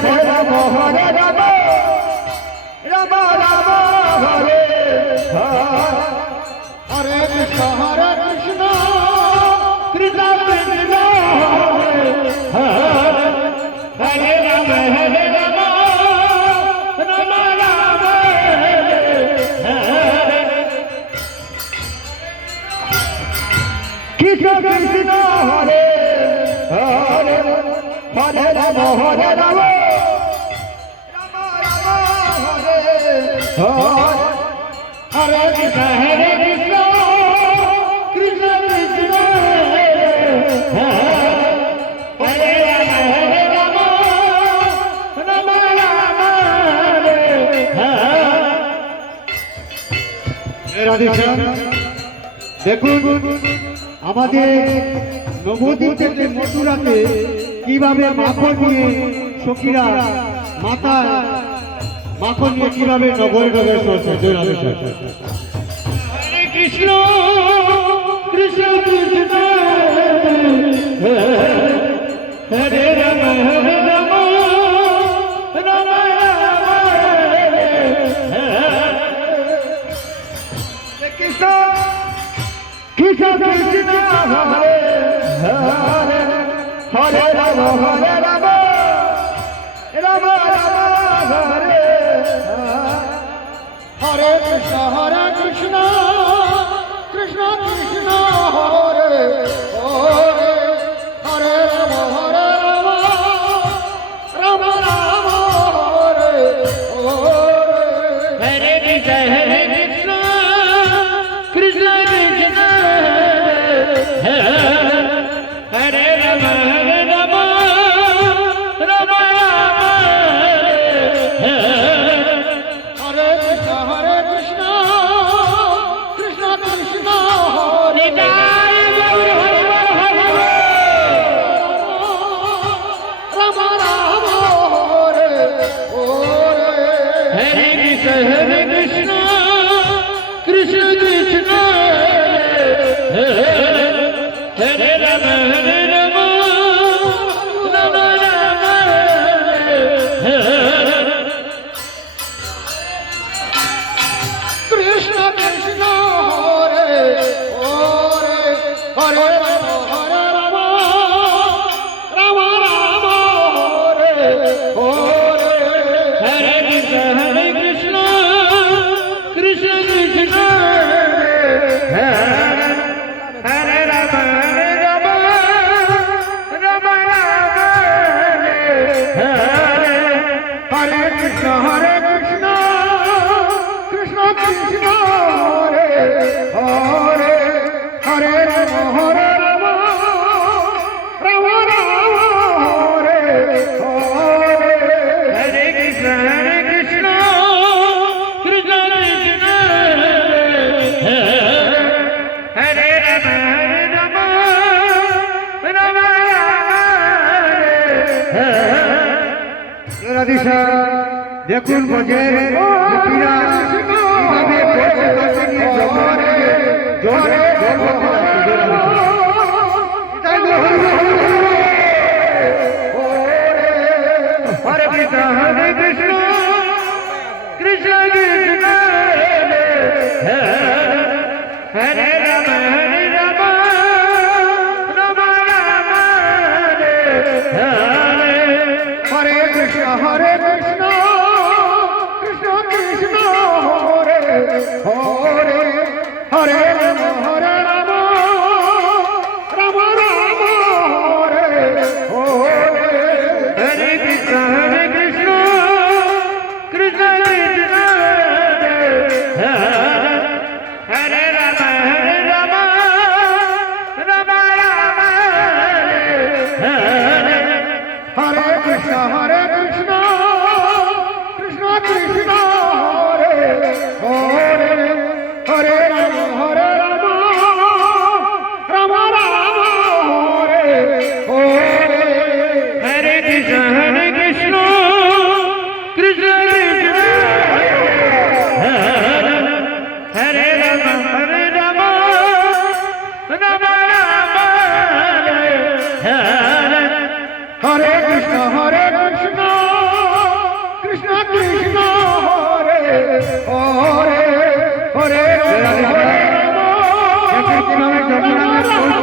Hare Rama Hare Rama Rama Rama Hare Hare Hare Krishna Krishna Krishna Hare Hare Rama Hare Rama Rama Rama Hare Krishna Krishna Hare Hare Hare Rama Hare Rama Rama Rama Hare Hare Hare Krishna Krishna Krishna Hare Hare Rama Rama Rama Hare Radhisham দেখুন আমাদের নবদ্বীপ থেকে মথুরাতে কিভাবে মাখন নিয়ে সখীরা মাথায় মাখন নিয়ে কিভাবে নগর নগর চলছে। হরে কৃষ্ণ কৃষ্ণ কৃষ্ণ হরে রাম হরে রাম রাম রাম হরে কৃষ্ণ কৃষ্ণ কৃষ্ণ হরে হরে হরে রাম হরে রাম রাম রাম হরে হরে কৃষ্ণ কৃষ্ণ কৃষ্ণ হরে হরে হরে রাম রাম রাম হরে হরে হরে কৃষ্ণ কৃষ্ণ কৃষ্ণ হরে রাম রাম রাম রাম হরে কৃষ্ণ কৃষ্ণ কৃষ্ণ হরে রাম রাম হরে হরে কৃষ্ণ কৃষ্ণ কৃষ্ণ হরে রাম রাম রাম রাম কৃষ্ণ কৃষ্ণ হরে হরে হরে রাম রাম রাম রাম হরে হরে হরে কৃষ্ণ কৃষ্ণ কৃষ্ণ হরে রাম রাম রাম রাম হরে কৃষ্ণ কৃষ্ণ কৃষ্ণ হরে হরে হরে রাম রাম রাম রাম হরে হরে হরে কৃষ্ণ কৃষ্ণ কৃষ্ণ হরে রাম রাম রাম রাম দেখুন বজের গোপীরা কিভাবে পৌঁছে নিয়ে জোরে জোরে হরে কৃষ্ণ কৃষ্ণ কৃষ্ণ হরে রাম রাম রাম হরে কৃষ্ণ কৃষ্ণ কৃষ্ণ হরে হরে হরে রাম রাম রাম হরে হরে হরে কৃষ্ণ কৃষ্ণ কৃষ্ণ হরে রাম রাম রাম হরে কৃষ্ণ কৃষ্ণ কৃষ্ণ হরে হরে হরে রাম রাম রাম হরে হরে হরে কৃষ্ণ কৃষ্ণ কৃষ্ণ হরে রাম রাম রাম রাম হরে কৃষ্ণ কৃষ্ণ হরে হরে হরে হরে রাম কিভাবে জন্ম নামের